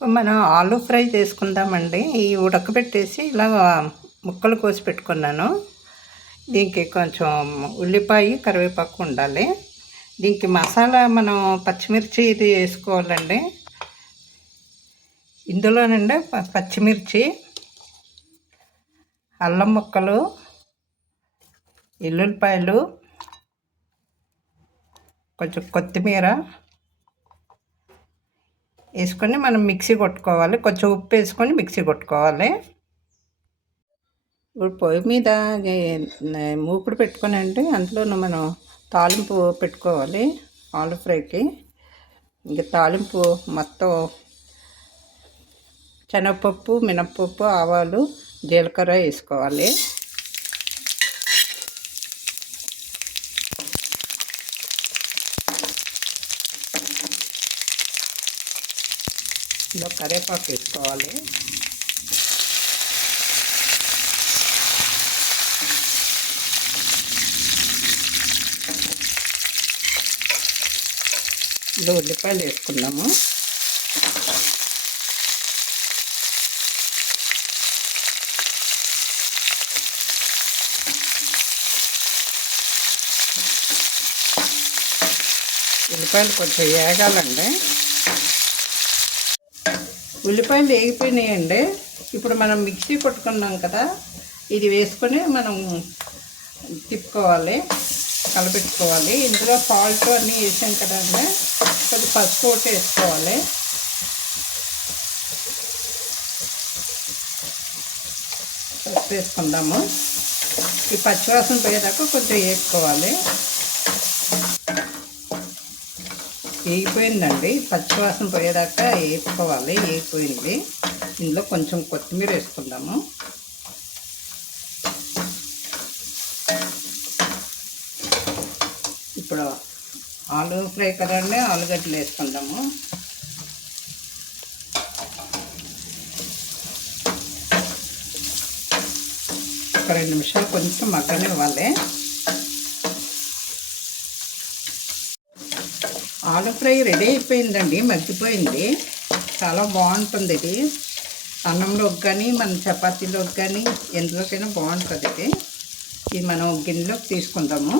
మనం ఆలు ఫ్రై చేసుకుందామండి. ఈ ఉడకబెట్టేసి ఇలా ముక్కలు కోసి పెట్టుకున్నాను. దీనికి కొంచెం ఉల్లిపాయ, కరివేపాకు ఉండాలి. దీనికి మసాలా మనం పచ్చిమిర్చి ఇది వేసుకోవాలండి. ఇందులోనండి పచ్చిమిర్చి, అల్లం ముక్కలు, ఎల్లుల్లిపాయలు, కొంచెం కొత్తిమీర వేసుకొని మనం మిక్సీ కొట్టుకోవాలి. కొంచెం ఉప్పు వేసుకొని మిక్సీ కొట్టుకోవాలి. ఇప్పుడు పొయ్యి మీద మూకుడు పెట్టుకొని అందులో మనం తాలింపు పెట్టుకోవాలి. ఆలు ఫ్రైకి ఇంకా తాలింపు మొత్తం శనగపప్పు, మినప్పప్పు, ఆవాలు, జీలకర్ర వేసుకోవాలి. ఇందులో కరివేపాకు వేసుకోవాలి. ఇందులో ఉల్లిపాయలు వేసుకుందాము. ఉల్లిపాయలు కొంచెం వేగాలండి. ఉల్లిపాయలు వేగిపోయినాయండి. ఇప్పుడు మనం మిక్సీ కొట్టుకున్నాం కదా, ఇది వేసుకొని మనం తిప్పుకోవాలి, కలపెట్టుకోవాలి. ఇందులో సాల్ట్ అన్నీ వేసాం కదండి, కొంచెం పసుపు ఒకటి వేసుకోవాలి. పసుపు వేసుకుందాము. ఈ పచ్చివాసన పోయేదాకా కొంచెం వేసుకోవాలి. వేగిపోయిందండి, పచ్చివాసన పోయేదాకా వేసుకోవాలి. వేగిపోయింది. ఇందులో కొంచెం కొత్తిమీర వేసుకుందాము. ఇప్పుడు ఆలు ఫ్రై కదండి, ఆలుగడ్డలు వేసుకుందాము. ఒక 2 నిమిషాలు కొంచెం మగ్గనివ్వాలి. ఆలు ఫ్రై రెడీ అయిపోయిందండి, మగ్గిపోయింది. చాలా బాగుంటుంది ఇది. అన్నంలోకి కానీ మన చపాతీలోకి కానీ ఎందులోకైనా బాగుంటుంది ఇది. మనం గిన్నెలోకి తీసుకుందాము.